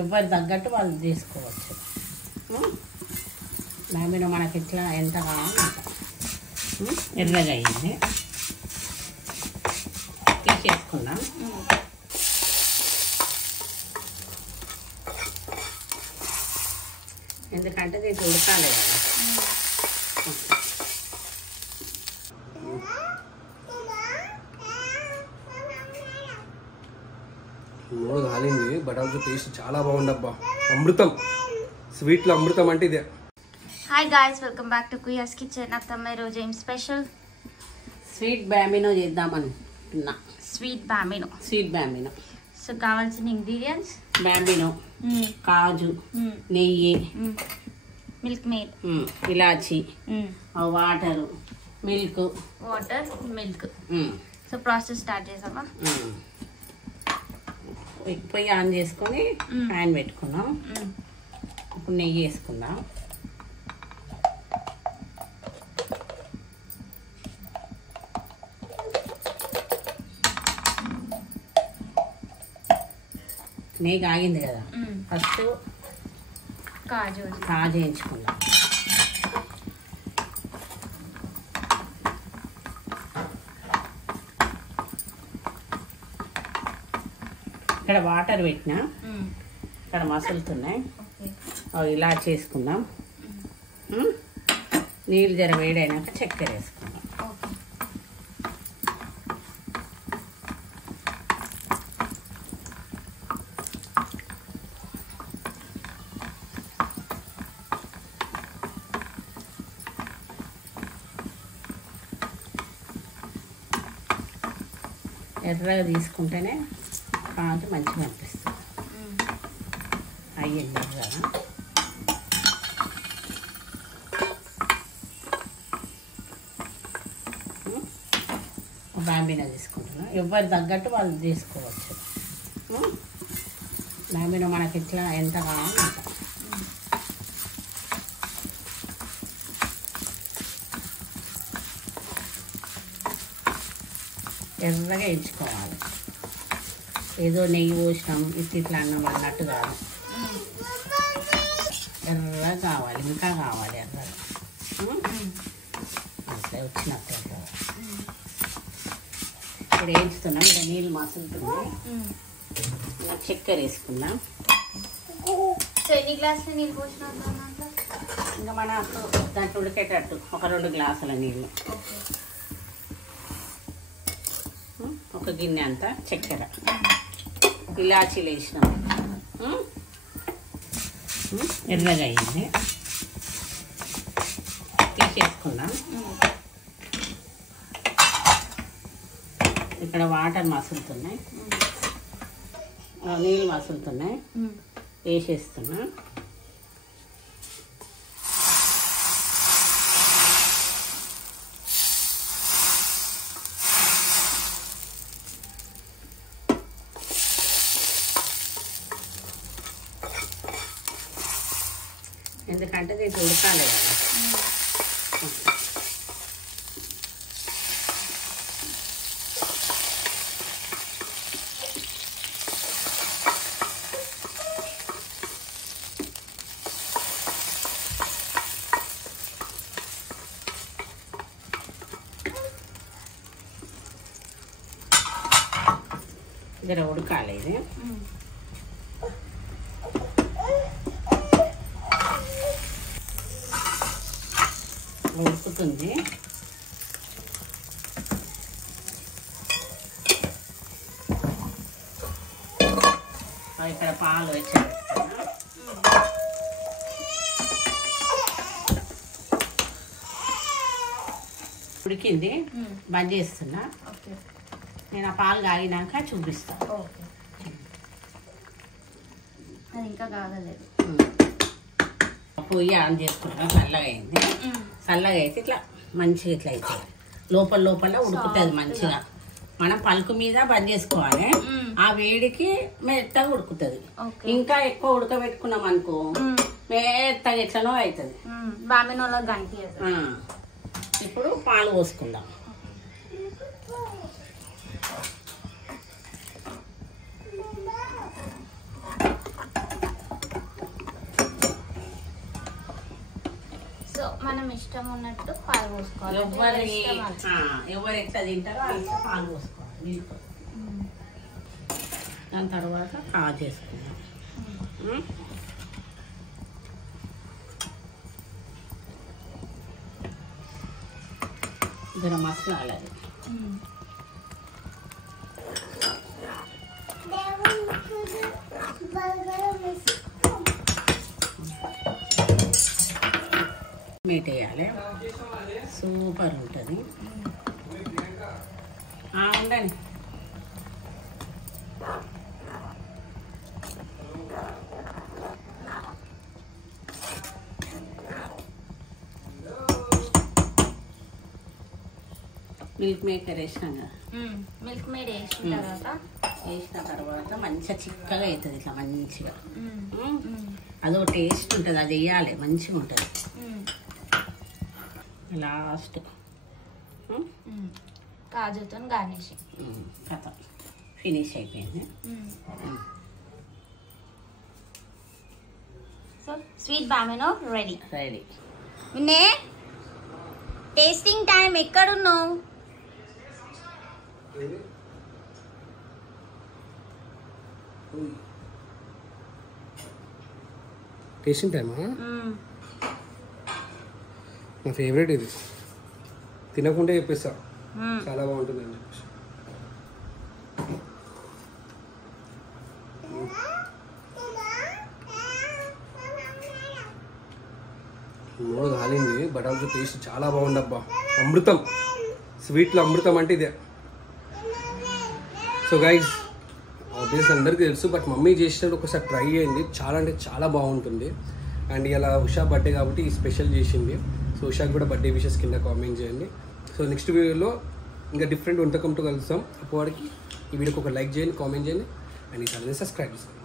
ఎవరు తగ్గట్టు వాళ్ళు తీసుకోవచ్చు. బాంబినో మనకి ఇట్లా ఎంత కావాలో అంత ఎర్రగా అయ్యింది. తీసేసుకుందాం. ఎందుకంటే దీనికి ఉడకాలి కదా. నూనె కాలింది. బఠానీతో టేస్ట్ చాలా బాగుందబ్బా. అమృతం, స్వీట్లో అమృతం అంటే ఇదే. Hi guys, welcome back to కుయాస్ కిచెన్. అత్తమ్మ ఈరోజు ఏం స్పెషల్? స్వీట్ బాంబినో చేద్దామనుకున్నా. Sweet bambino. సో కావాల్సిన ఇంగ్రీడియంట్స్: బాంబినో, కాజు, నెయ్యి, మిల్క్ మేడ్, ఇలాచి, water, milk. So process start చేసామా? పొయ్యి ఆన్ చేసుకొని ప్యాన్ పెట్టుకున్నాం. ఇప్పుడు నెయ్యి వేసుకుందాం. నెయ్యి కాగింది కదా, ఫస్ట్ కాజు వేయించుకుందాం. ఇక్కడ వాటర్ పెట్టినా, ఇక్కడ మసులుతున్నాయి. అవి ఇలా చేసుకుందాం. నీళ్ళు జర వేడైనాక చక్కెర వేసుకుందాం. ఎర్రగా తీసుకుంటేనే కాజు మంచిగా అనిపిస్తుంది. అయ్యింది ఎర్రగా. బాంబినో తీసుకుంటున్నా. ఎవరు తగ్గట్టు వాళ్ళు తీసుకోవచ్చు. బాంబినో మనకి ఇట్లా ఎంత కావాలో అంత. ఎర్రగా వేయించుకోవాలి. ఏదో నెయ్యి పోసినాం ఇట్లా అన్నం అన్నట్టు కాదు. ఎర్రగా కావాలి, ఇంకా కావాలి ఎర్రగా. అట్లా వచ్చినట్టు ఎర్రగా. ఇప్పుడు వేయించుతున్నాం. ఇక్కడ నీళ్ళు మసులుతున్నాయి. చక్కెర వేసుకుందాం. ఎన్ని గ్లాసులు నీళ్ళు పోసినాం? ఇంకా మన దాంట్లో ఉడికేటట్టు ఒక 2 గ్లాసుల నీళ్ళు. ఒక గిన్నె అంతా చక్కెర, ఇలాచీలు వేసినాం. ఎర్రగా అయ్యింది. తీసేసుకుందాం. ఇక్కడ వాటర్ మసులుతున్నాయి, నీళ్ళు మసులుతున్నాయి. వేసేస్తున్నా. ఎందుకంటే దీనికి ఉడకాలి కదా. జర ఉడకాలి ఇది. ఉడుకుతుంది. ఇక్కడ పాలు వచ్చి ఉడికింది. బంద్ చేస్తున్నా. నేను ఆ పాలు కాగినాక చూపిస్తాను. అది ఇంకా కాగలేదు. పొయ్యి ఆన్ చేసుకున్నా. చల్లగా అయింది. చల్లగా అయితే ఇట్లా మంచిగా ఇట్లా అవుతుంది. లోపల ఉడుకుతుంది మంచిగా. మనం పలుకు మీద బంద్ చేసుకోవాలి. ఆ వేడికి మెత్తగా ఉడుకుతుంది. ఇంకా ఎక్కువ ఉడకబెట్టుకున్నాం అనుకో మెత్తగా ఎట్లనో అవుతుంది. బాంబినోలో గంటి. ఇప్పుడు పాలు పోసుకుందాం. మనం ఇష్టం ఉన్నట్టు పాలు పోసుకోవాలి. ఎవరు ఎట్లా తింటారో అంత పాలు పోసుకోవాలి. దాని తర్వాత కాజు చేసుకుందాం. గరం మసాలా మీట్ వేయాలి. సూపర్ ఉంటుంది. ఉండండి. మిల్క్ మేకర్ వేసినాం కదా. మిల్క్ మేడ్ వేసిన తర్వాత మంచిగా చిక్కగా అవుతుంది. ఇట్లా మంచిగా అదో టేస్ట్ ఉంటుంది. అది వేయాలి, మంచిగా ఉంటుంది. లాస్ట్ కాజుతో గార్నిష్ కథ ఫినిష్ అయిపోయింది. So sweet bambino ready. Ready. విన్నే టేస్టింగ్ టైం ఎక్కడున్నావు? టేస్టింగ్ టైమా? నా ఫేవరెట్ ఇది. తినకుండా చెప్పేస్తా చాలా బాగుంటుంది అని చెప్పేసి. నోరు కాలింది, బట్ ఆల్సో టేస్ట్ చాలా బాగుండబ్బా. అమృతం, స్వీట్లో అమృతం అంటే ఇదే. సో గైస్, ఆబ్వియస్లీ అందరికీ తెలుసు, బట్ మమ్మీ చేసినప్పుడు ఒకసారి ట్రై చేయండి. చాలా అంటే చాలా బాగుంటుంది. అండ్ ఇలా ఉషా బర్త్డే కాబట్టి ఈ స్పెషల్ చేసింది. సో ఉషాకి కూడా బర్త్డే విషెస్ కింద కామెంట్ చేయండి. సో నెక్స్ట్ వీడియోలో ఇంకా డిఫరెంట్ వంటకంతో కలుస్తాం. అప్పటికి ఈ వీడియోకి ఒక లైక్ చేయండి, కామెంట్ చేయండి, అండ్ ఈ ఛానల్ని సబ్స్క్రైబ్ చేసుకోండి.